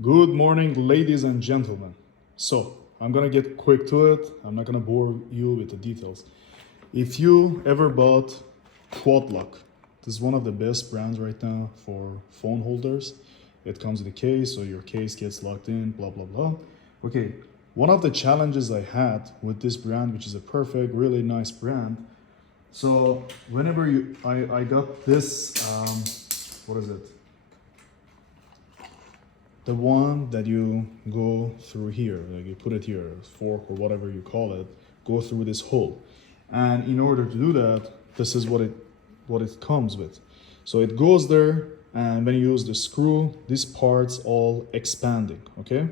Good morning, ladies and gentlemen. So, I'm gonna get quick to it. I'm not gonna bore you with the details. If you ever bought Quad Lock, this is one of the best brands right now for phone holders. It comes with a case, so your case gets locked in, blah, blah, blah. Okay, one of the challenges I had with this brand, which is a perfect, really nice brand. So, whenever I got this, what is it? The one that you go through here, like you put it here, fork or whatever you call it, go through this hole. And in order to do that, this is what it comes with. So it goes there, and when you use the screw, this part's all expanding, okay?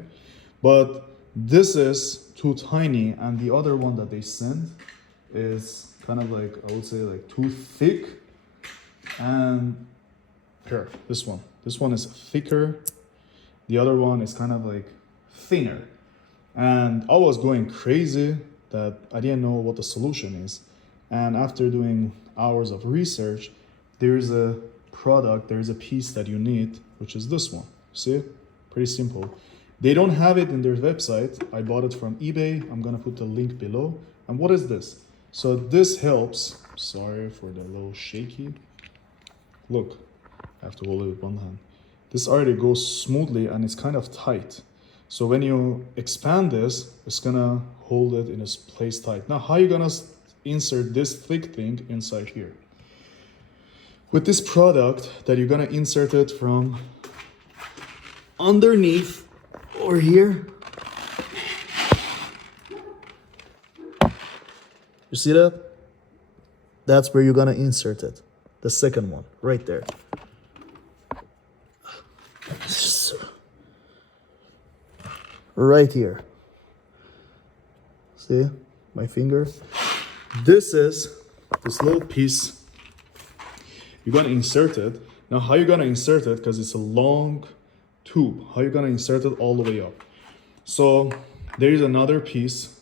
But this is too tiny, and the other one that they sent is kind of like, I would say like too thick. And here, this one is thicker. The other one is kind of like thinner. And I was going crazy that I didn't know what the solution is. And after doing hours of research, there's a product, there's a piece that you need, which is this one. See? Pretty simple. They don't have it in their website. I bought it from eBay. I'm gonna put the link below. And what is this? So this helps. Sorry for the little shaky. Look, I have to hold it with one hand. This already goes smoothly and it's kind of tight. So when you expand this, it's gonna hold it in its place tight. Now, how are you gonna insert this thick thing inside here? With this product that you're gonna insert it from underneath or here. You see that? That's where you're gonna insert it. The second one, right there. Right here. See my finger? This is this little piece. You're gonna insert it. Now, how you gonna insert it? Because it's a long tube. How you gonna insert it all the way up? So there is another piece.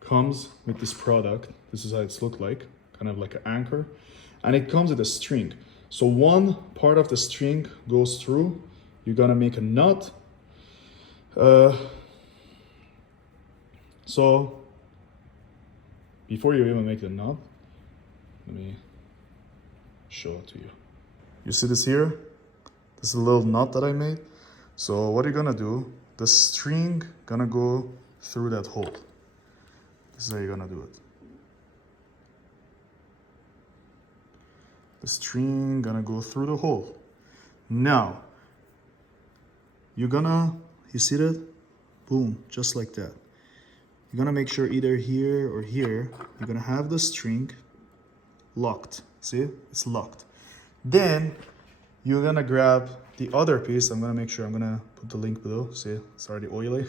Comes with this product. This is how it's look like, kind of like an anchor, and it comes with a string. So one part of the string goes through. You're gonna make a knot. So before you even make the knot, let me show it to you. You see this here? This is a little knot that I made. So what you're gonna do, the string gonna go through that hole. This is how you're gonna do it. The string gonna go through the hole. Now, you see that? Boom, just like that. You're gonna make sure either here or here, you're gonna have the string locked. See, it's locked. Then you're gonna grab the other piece. I'm gonna make sure, I'm gonna put the link below. See, it's already oily.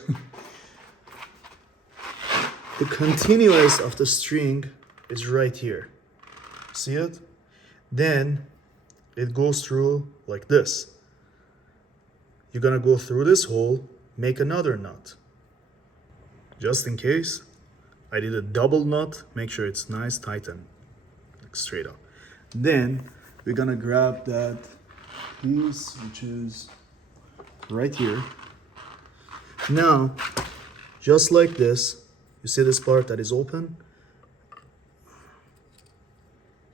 The continuous of the string is right here. See it? Then it goes through like this. You're gonna go through this hole, make another knot. Just in case, I did a double knot, make sure it's nice, tight, and like straight up. Then we're gonna grab that piece, which is right here. Now, just like this, you see this part that is open?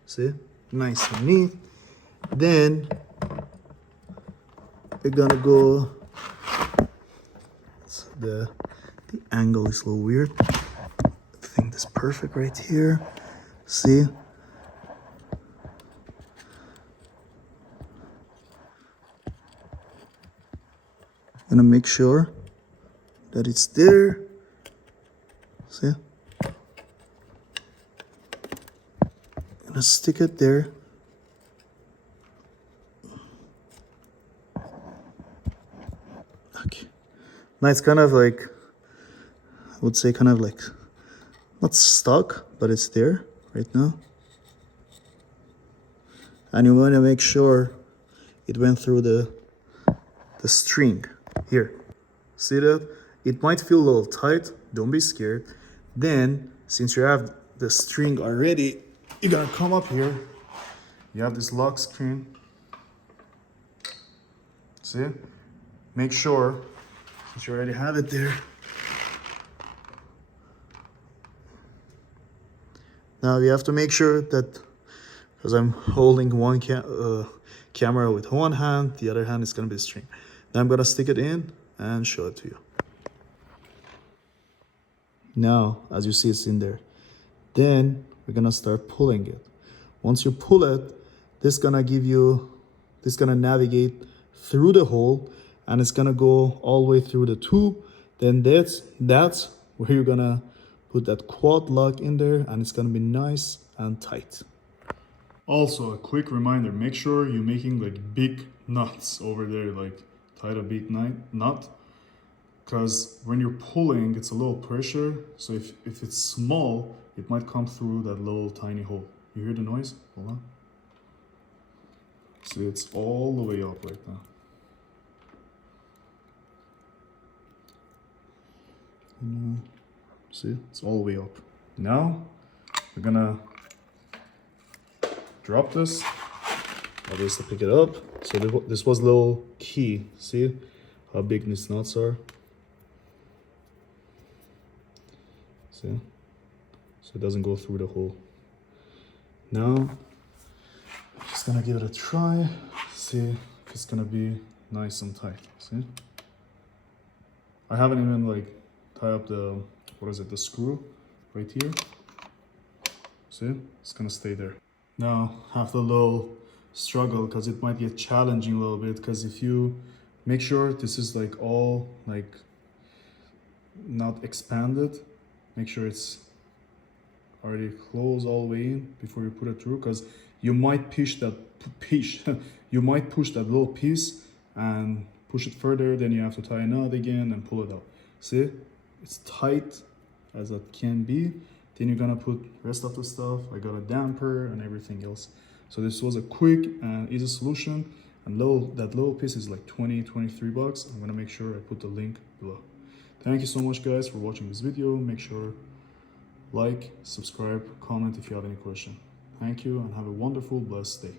See? Nice and neat. Then we're gonna go, the angle is a little weird. I think this is perfect right here. See? Gonna make sure that it's there. See? Gonna stick it there. Okay. Now it's kind of like, I would say kind of like, not stuck, but it's there right now. And you want to make sure it went through the string here. See that? It might feel a little tight, don't be scared. Then, since you have the string already, you're gonna come up here. You have this lock screen. See? Make sure since you already have it there. Now you have to make sure that, because I'm holding one camera with one hand, the other hand is gonna be the string. Now I'm gonna stick it in and show it to you. Now, as you see, it's in there. Then we're gonna start pulling it. Once you pull it, this gonna navigate through the hole, and it's gonna go all the way through the tube. Then that's where you're gonna put that quad lock in there, and it's gonna be nice and tight. Also, a quick reminder, make sure you're making like big knots over there, like tight a big knot, because when you're pulling, it's a little pressure, so if it's small, it might come through that little tiny hole. You hear the noise? Hold on. See, it's all the way up right now. See, it's all the way up. Now, we're gonna drop this. I'll just pick it up. So this was a little key. See how big these nuts are? See? So it doesn't go through the hole. Now, I'm just gonna give it a try. See if it's gonna be nice and tight. See? I haven't even like tie up the, the screw right here. See? It's gonna stay there. Now, after a little struggle, because it might get challenging a little bit, because if you make sure this is like all like not expanded, make sure it's already closed all the way in before you put it through, because you might push that little piece and push it further, then you have to tie a knot again and pull it up. See, it's tight as it can be. Then you're gonna put rest of the stuff. I got a damper and everything else. So this was a quick and easy solution, and that little piece is like 23 bucks. I'm gonna make sure I put the link below. Thank you so much guys for watching this video. Make sure like, subscribe, comment if you have any question. Thank you and have a wonderful, blessed day.